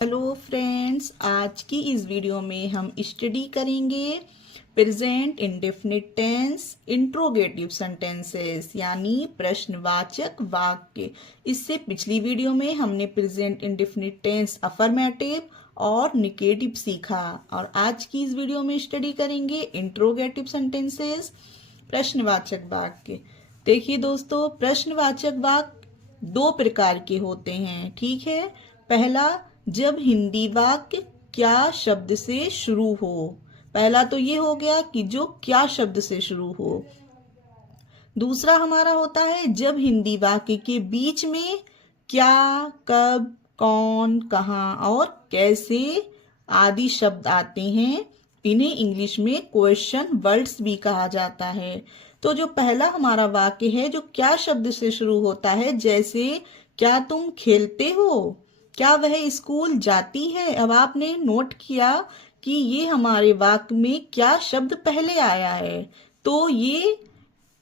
Hello friends, आज की इस वीडियो में हम स्टडी करेंगे present indefinite tense interrogative sentences यानी प्रश्नवाचक वाक्य। इससे पिछली वीडियो में हमने प्रेजेंट इंडेफिनिट टेंस अफर्मेटिव और निगेटिव सीखा और आज की इस वीडियो में स्टडी करेंगे इंट्रोगेटिव सेंटेंसेस प्रश्नवाचक वाक्य। देखिए दोस्तों, प्रश्नवाचक वाक्य दो प्रकार के होते हैं, ठीक है। पहला, जब हिंदी वाक्य क्या शब्द से शुरू हो। पहला तो ये हो गया कि जो क्या शब्द से शुरू हो। दूसरा हमारा होता है जब हिंदी वाक्य के बीच में क्या, कब, कौन, कहाँ और कैसे आदि शब्द आते हैं। इन्हें इंग्लिश में क्वेश्चन वर्ड्स भी कहा जाता है। तो जो पहला हमारा वाक्य है जो क्या शब्द से शुरू होता है, जैसे क्या तुम खेलते हो, क्या वह स्कूल जाती है। अब आपने नोट किया कि ये हमारे वाक्य में क्या शब्द पहले आया है, तो ये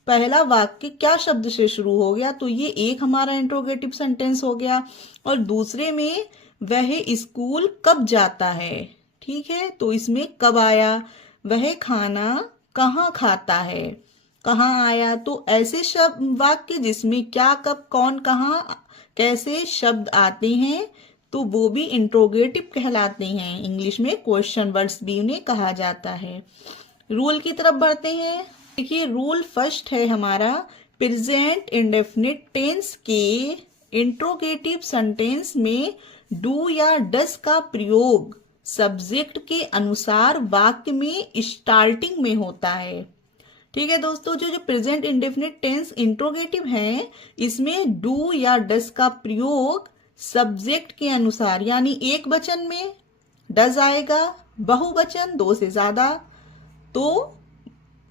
पहला वाक्य क्या शब्द से शुरू हो गया, तो ये एक हमारा इंट्रोगेटिव सेंटेंस हो गया। और दूसरे में वह स्कूल कब जाता है, ठीक है, तो इसमें कब आया, वह खाना कहाँ खाता है, कहाँ आया। तो ऐसे शब्द वाक्य जिसमें क्या, कब, कौन, कहाँ, कैसे शब्द आते हैं तो वो भी इंट्रोगेटिव कहलाते हैं। इंग्लिश में क्वेश्चन वर्ड्स भी उन्हें कहा जाता है। रूल की तरफ बढ़ते हैं। देखिए, रूल फर्स्ट है हमारा, प्रेजेंट इंडेफिनिट टेंस के इंट्रोगेटिव सेंटेंस में डू या डस का प्रयोग सब्जेक्ट के अनुसार वाक्य में स्टार्टिंग में होता है। ठीक है दोस्तों, जो प्रेजेंट इंडेफिनिट टेंस इंट्रोगेटिव है, इसमें डू या डस का प्रयोग सब्जेक्ट के अनुसार, यानी एक वचन में डज आएगा, बहुवचन दो से ज्यादा तो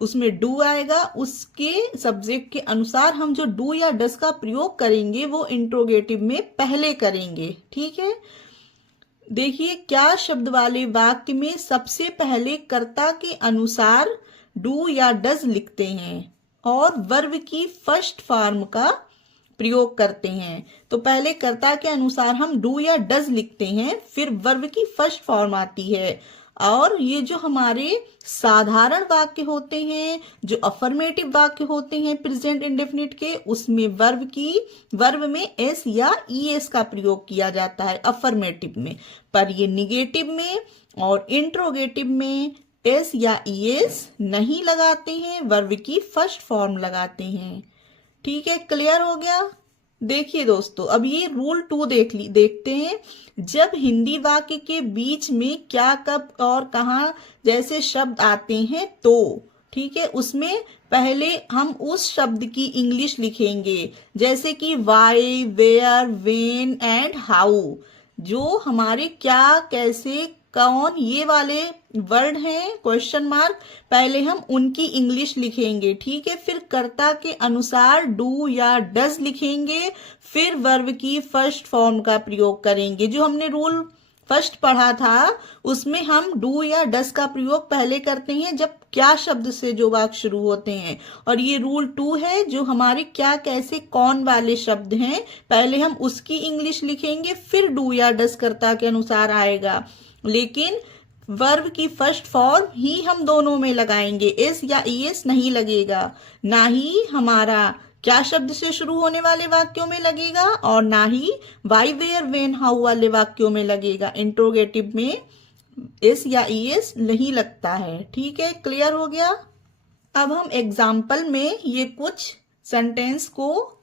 उसमें डू आएगा। उसके सब्जेक्ट के अनुसार हम जो डू या डस का प्रयोग करेंगे वो इंट्रोगेटिव में पहले करेंगे, ठीक है। देखिए, क्या शब्द वाले वाक्य में सबसे पहले कर्ता के अनुसार डू या डज लिखते हैं और वर्ब की फर्स्ट फॉर्म का प्रयोग करते हैं। तो पहले कर्ता के अनुसार हम डू या डज लिखते हैं, फिर वर्ब की फर्स्ट फॉर्म आती है। और ये जो हमारे साधारण वाक्य होते हैं, जो अफर्मेटिव वाक्य होते हैं प्रेजेंट इंडेफिनिट के, उसमें वर्ब में एस या ईएस का प्रयोग किया जाता है अफर्मेटिव में। पर ये निगेटिव में और इंट्रोगेटिव में एस या ईएस नहीं लगाते हैं, वर्ब की फर्स्ट फॉर्म लगाते हैं। ठीक है, क्लियर हो गया। देखिए दोस्तों, अब ये रूल 2 देखते हैं। जब हिंदी वाक्य के बीच में क्या, कब और कहाँ जैसे शब्द आते हैं तो, ठीक है, उसमें पहले हम उस शब्द की इंग्लिश लिखेंगे, जैसे कि why, where, when and how. जो हमारे क्या, कैसे, कौन ये वाले वर्ड हैं क्वेश्चन मार्क, पहले हम उनकी इंग्लिश लिखेंगे, ठीक है। फिर कर्ता के अनुसार डू या डज लिखेंगे, फिर वर्ब की फर्स्ट फॉर्म का प्रयोग करेंगे। जो हमने रूल फर्स्ट पढ़ा था उसमें हम डू या डज का प्रयोग पहले करते हैं जब क्या शब्द से जो वाक्य शुरू होते हैं। और ये रूल 2 है, जो हमारे क्या, कैसे, कौन वाले शब्द हैं पहले हम उसकी इंग्लिश लिखेंगे, फिर डू या डज कर्ता के अनुसार आएगा। लेकिन वर्ब की फर्स्ट फॉर्म ही हम दोनों में लगाएंगे, एस या ईएस नहीं लगेगा। ना ही हमारा क्या शब्द से शुरू होने वाले वाक्यों में लगेगा और ना ही वाई, वेयर, वेन, हाउ वाले वाक्यों में लगेगा। इंट्रोगेटिव में एस या ईएस नहीं लगता है, ठीक है, क्लियर हो गया। अब हम एग्जाम्पल में ये कुछ सेंटेंस को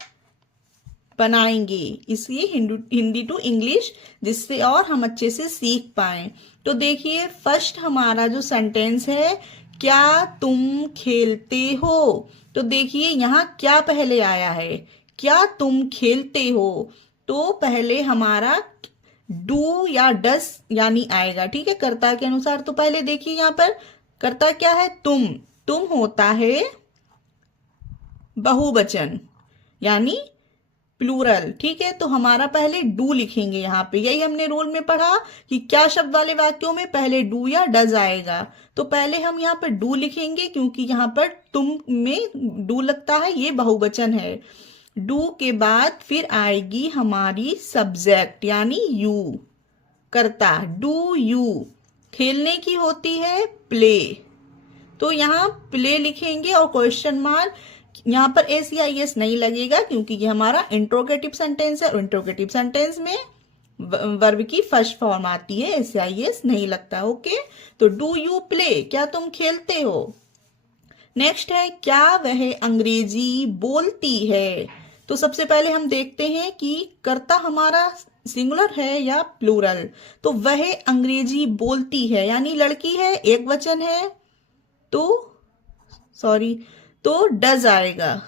बनाएंगे, इसलिए हिंदी टू इंग्लिश, जिससे और हम अच्छे से सीख पाए। तो देखिए, फर्स्ट हमारा जो सेंटेंस है, क्या तुम खेलते हो। तो देखिए यहाँ क्या पहले आया है, क्या तुम खेलते हो, तो पहले हमारा डू या डस यानी आएगा, ठीक है, कर्ता के अनुसार। तो पहले देखिए यहाँ पर कर्ता क्या है, तुम होता है बहुवचन यानी प्लूरल, ठीक है। तो हमारा पहले डू लिखेंगे यहाँ पे, यही हमने रूल में पढ़ा कि क्या शब्द वाले वाक्यों में पहले डू या डज आएगा। तो पहले हम यहाँ पर डू लिखेंगे क्योंकि यहाँ पर तुम में डू लगता है, ये बहुवचन है। डू के बाद फिर आएगी हमारी सब्जेक्ट यानी यू, करता। डू यू खेलने की होती है प्ले, तो यहाँ प्ले लिखेंगे और क्वेश्चन मार्क। यहाँ पर एस या एस नहीं लगेगा क्योंकि ये हमारा इंट्रोगेटिव सेंटेंस है और इंट्रोगेटिव सेंटेंस में वर्ब की फर्स्ट फॉर्म आती है, एस या एस नहीं लगता। ओके, तो डू यू प्ले क्या तुम खेलते हो। नेक्स्ट है क्या वह अंग्रेजी बोलती है। तो सबसे पहले हम देखते हैं कि कर्ता हमारा सिंगुलर है या प्लूरल। तो वह अंग्रेजी बोलती है यानी लड़की है, एक वचन है, तो डज आएगा।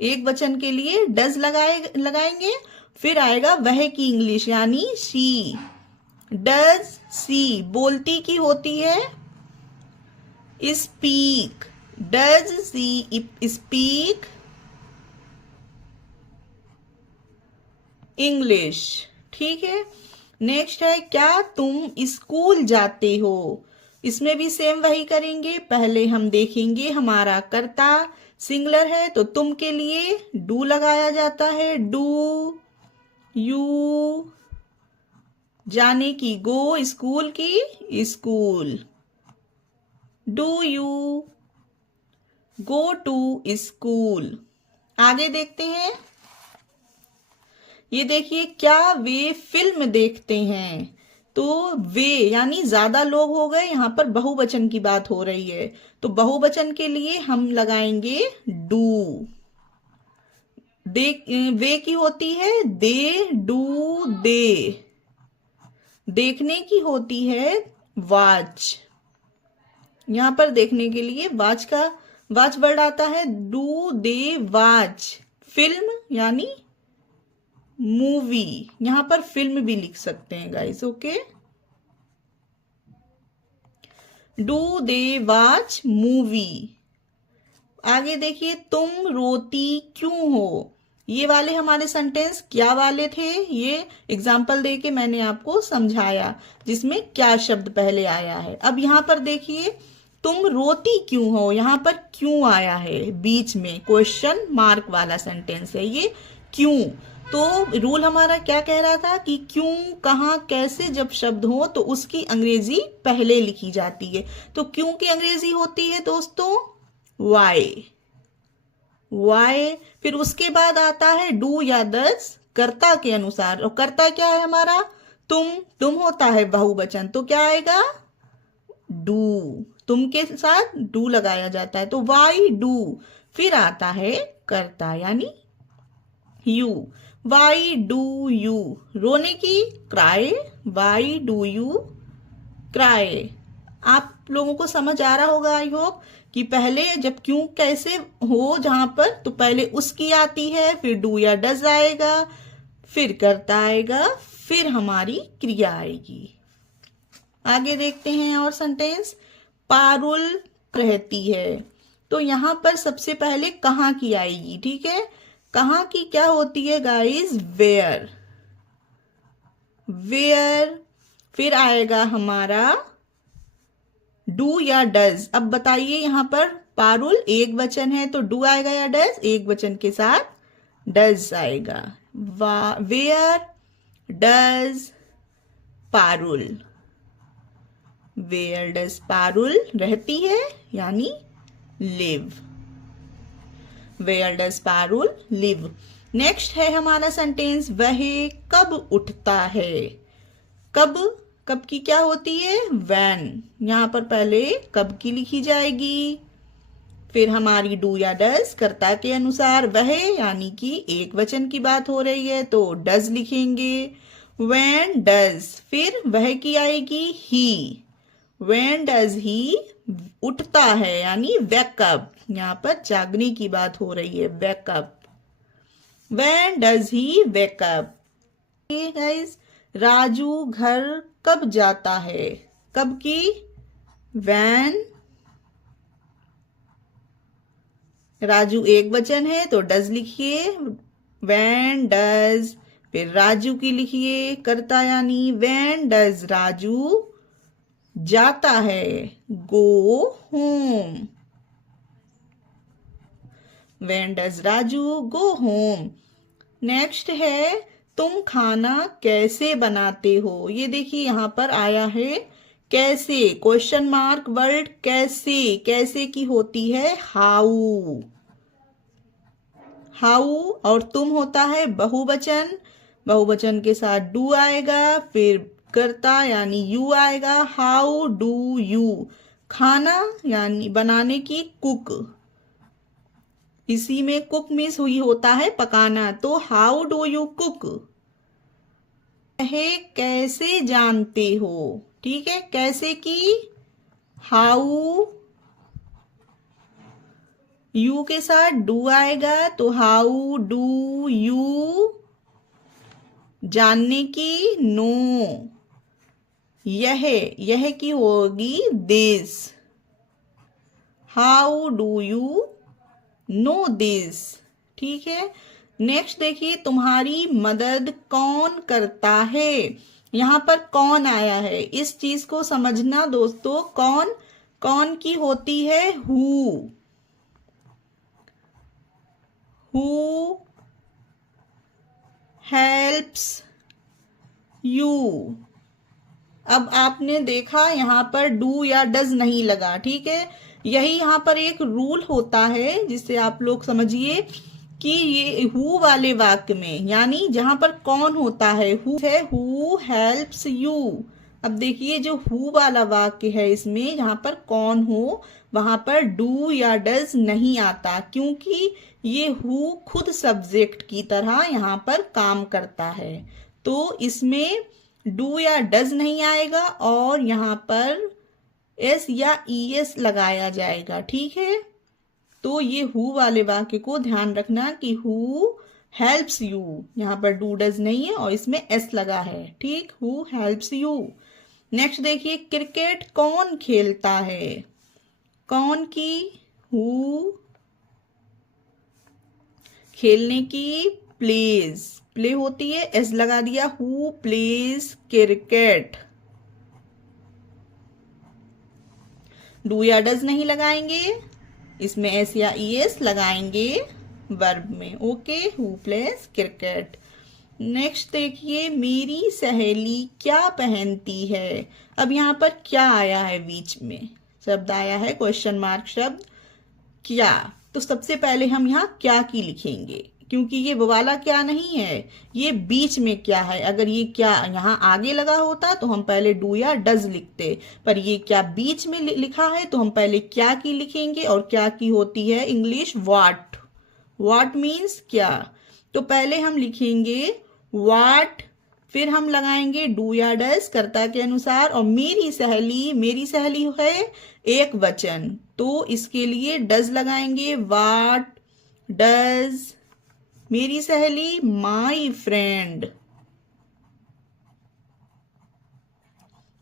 एक वचन के लिए डज लगाएंगे। फिर आएगा वह की इंग्लिश यानी शी। डज सी बोलती की होती है speak. Does she speak English. ठीक है, नेक्स्ट है क्या तुम स्कूल जाते हो। इसमें भी सेम वही करेंगे। पहले हम देखेंगे हमारा कर्ता सिंगुलर है तो तुम के लिए डू लगाया जाता है। डू यू जाने की, गो स्कूल की school. Do you go to school. आगे देखते हैं, ये देखिए क्या वे फिल्म देखते हैं। तो वे यानी ज्यादा लोग हो गए, यहाँ पर बहुवचन की बात हो रही है तो बहुवचन के लिए हम लगाएंगे डू। वे की होती है दे, डू दे। देखने की होती है वॉच। यहाँ पर देखने के लिए वॉच वर्ड आता है। डू दे वॉच फिल्म यानी मूवी। यहां पर फिल्म भी लिख सकते हैं guys. Okay, do they watch movie. आगे देखिए तुम रोती क्यों हो। ये वाले हमारे सेंटेंस क्या वाले थे, ये एग्जाम्पल देके मैंने आपको समझाया जिसमें क्या शब्द पहले आया है। अब यहां पर देखिए तुम रोती क्यों हो, यहां पर क्यों आया है बीच में, क्वेश्चन मार्क वाला सेंटेंस है ये क्यों। तो रूल हमारा क्या कह रहा था कि क्यों, कहां, कैसे जब शब्द हो तो उसकी अंग्रेजी पहले लिखी जाती है। तो क्यों की अंग्रेजी होती है दोस्तों वाई। फिर उसके बाद आता है डू या डज कर्ता के अनुसार, और कर्ता क्या है हमारा तुम होता है बहुवचन तो क्या आएगा डू। तुम के साथ डू लगाया जाता है तो वाई डू। फिर आता है कर्ता यानी यू। वाई डू यू रोने की cry. Why do you cry. आप लोगों को समझ आ रहा होगा आई होप कि पहले जब क्यों कैसे हो जहां पर तो पहले उसकी आती है, फिर डू या डज आएगा, फिर कर्ता आएगा, फिर हमारी क्रिया आएगी। आगे देखते हैं और सेंटेंस। पारुल रहती है तो यहां पर सबसे पहले कहां की आएगी। ठीक है, कहां की क्या होती है गाइस वेयर। फिर आएगा हमारा डू या डज। अब बताइए यहां पर पारुल एक वचन है तो डू आएगा या डज, एक वचन के साथ डज आएगा। Where does Parul. Where does Parul रहती है यानी live. Where does Parul live. Next है हमारा सेंटेंस वह कब उठता है। कब की क्या होती है व्हेन। यहां पर पहले कब की लिखी जाएगी, फिर हमारी डू या डज कर्ता के अनुसार वह यानी कि एक वचन की बात हो रही है तो डज लिखेंगे। व्हेन डज फिर वह की आएगी ही। व्हेन डज ही उठता है यानी वेकअप। यहां पर जागने की बात हो रही है wake up. When does he wake up. Guys Raju घर कब जाता है। कब की व्हेन। राजू एक वचन है तो डज लिखिए व्हेन डज। फिर राजू की लिखिए कर्ता यानी व्हेन डज राजू जाता है go home. When does Raju go home. Next है तुम खाना कैसे बनाते हो? ये देखिए यहाँ पर आया है कैसे, क्वेश्चन मार्क वर्ड कैसे, कैसे की होती है हाउ, हाउ, और तुम होता है बहुवचन, बहुवचन के साथ डू आएगा, फिर कर्ता यानी यू आएगा, हाउ डू यू, खाना यानी बनाने की कुक, इसी में कुक मीन्स हुई होता है पकाना, तो हाउ डू यू कुक, है कैसे जानते हो, ठीक है, कैसे की हाउ, यू के साथ डू आएगा तो हाउ डू यू, जानने की नो, यह की होगी this, how do you know this, ठीक है। नेक्स्ट देखिए तुम्हारी मदद कौन करता है, यहाँ पर कौन आया है, इस चीज को समझना दोस्तों, कौन, कौन की होती है हु हेल्प्स यू। अब आपने देखा यहाँ पर डू या डज नहीं लगा, ठीक है, यही यहाँ पर एक रूल होता है जिससे आप लोग समझिए कि ये हु वाले वाक्य में, यानी जहां पर कौन होता है हु है, हु हेल्प्स यू। अब देखिए जो हु वाला वाक्य है इसमें जहां पर कौन हो वहां पर डू या डज नहीं आता, क्योंकि ये हु खुद सब्जेक्ट की तरह यहाँ पर काम करता है, तो इसमें डू या डज नहीं आएगा और यहाँ पर एस या ईएस लगाया जाएगा, ठीक है। तो ये हु वाले वाक्य को ध्यान रखना कि हु हेल्प्स यू, यहाँ पर डू डज नहीं है और इसमें एस लगा है, ठीक, हु हेल्प्स यू। नेक्स्ट देखिए क्रिकेट कौन खेलता है, कौन की हु, खेलने की प्लेज, प्ले होती है एस लगा दिया, हु प्लेज क्रिकेट, डू या डज नहीं लगाएंगे, इसमें एस या ईएस लगाएंगे वर्ब में, okay, who plays cricket. Next देखिए मेरी सहेली क्या पहनती है, अब यहाँ पर क्या आया है बीच में, शब्द आया है क्वेश्चन मार्क शब्द क्या, तो सबसे पहले हम यहाँ क्या की लिखेंगे, क्योंकि ये वो वाला क्या नहीं है, ये बीच में क्या है, अगर ये क्या यहाँ आगे लगा होता तो हम पहले डू या डज लिखते, पर ये क्या बीच में लिखा है तो हम पहले क्या की लिखेंगे, और क्या की होती है इंग्लिश व्हाट, व्हाट मीन्स क्या, तो पहले हम लिखेंगे व्हाट, फिर हम लगाएंगे डू या डज कर्ता के अनुसार, और मेरी सहेली है एक वचन, तो इसके लिए डज लगाएंगे, व्हाट डज मेरी सहेली my friend,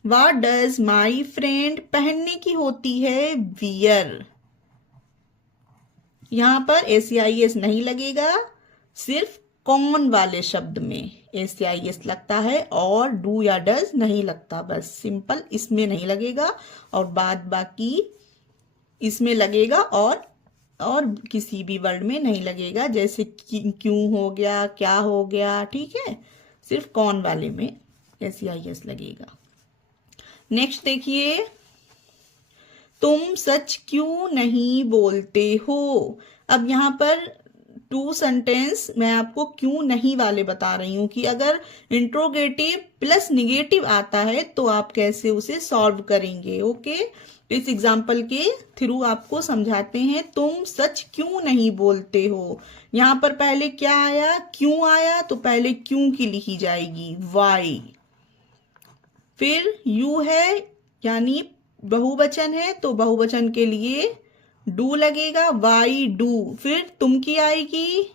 what does my friend पहनने की होती है वियर, यहां पर एस नहीं लगेगा, सिर्फ कौन वाले शब्द में एस लगता है और डू या डज नहीं लगता, बस सिंपल इसमें नहीं लगेगा और बाद बाकी इसमें लगेगा और किसी भी वर्ड में नहीं लगेगा, जैसे क्यों हो गया, क्या हो गया, ठीक है, सिर्फ कौन वाले में एस लगेगा। नेक्स्ट देखिए तुम सच क्यों नहीं बोलते हो, अब यहाँ पर टू सेंटेंस मैं आपको क्यों नहीं वाले बता रही हूं कि अगर इंट्रोगेटिव प्लस निगेटिव आता है तो आप कैसे उसे सॉल्व करेंगे, ओके, इस एग्जाम्पल के थ्रू आपको समझाते हैं। तुम सच क्यों नहीं बोलते हो, यहाँ पर पहले क्या आया, क्यों आया, तो पहले क्यों की लिखी जाएगी वाई, फिर यू है यानी बहुवचन है तो बहुवचन के लिए डू लगेगा, वाई डू, फिर तुम की आएगी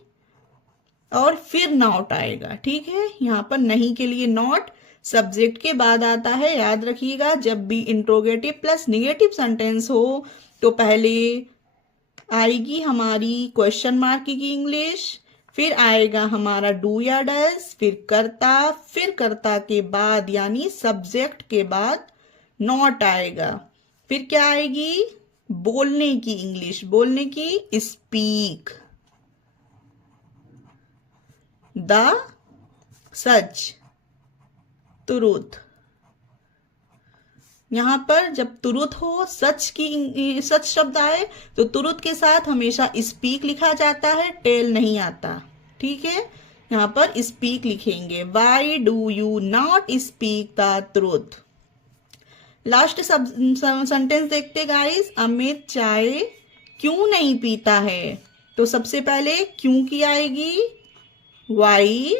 और फिर नॉट आएगा, ठीक है, यहाँ पर नहीं के लिए नॉट सब्जेक्ट के बाद आता है, याद रखिएगा जब भी इंट्रोगेटिव प्लस निगेटिव सेंटेंस हो तो पहले आएगी हमारी क्वेश्चन मार्क की इंग्लिश, फिर आएगा हमारा डू या डज, फिर कर्ता के बाद यानी सब्जेक्ट के बाद नॉट आएगा, फिर क्या आएगी बोलने की इंग्लिश, बोलने की स्पीक, द सच, ट्रूथ। यहाँ पर जब ट्रूथ हो, सच शब्द आए तो ट्रूथ के साथ हमेशा स्पीक लिखा जाता है, टेल नहीं आता। ठीक है, यहाँ पर स्पीक लिखेंगे। Why do you not speak the truth. Last sentence देखते गाइस। अमित चाय क्यों नहीं पीता है? तो सबसे पहले क्यों की आएगी, वाई।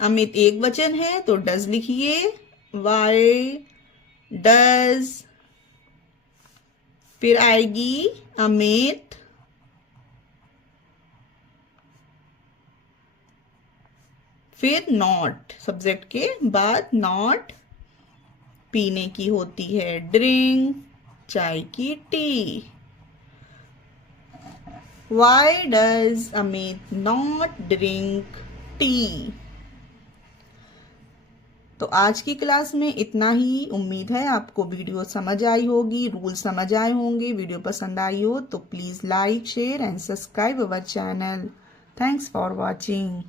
अमित एक वचन है तो डज लिखिए, वाई डज। फिर आएगी अमित, फिर नॉट, सब्जेक्ट के बाद नॉट पीने की होती है, ड्रिंक चाय की, T. Why does Amit not drink tea? तो आज की क्लास में इतना ही। उम्मीद है आपको वीडियो समझ आई होगी, रूल समझ आए होंगे। वीडियो पसंद आई हो तो please like, share and subscribe our channel. Thanks for watching.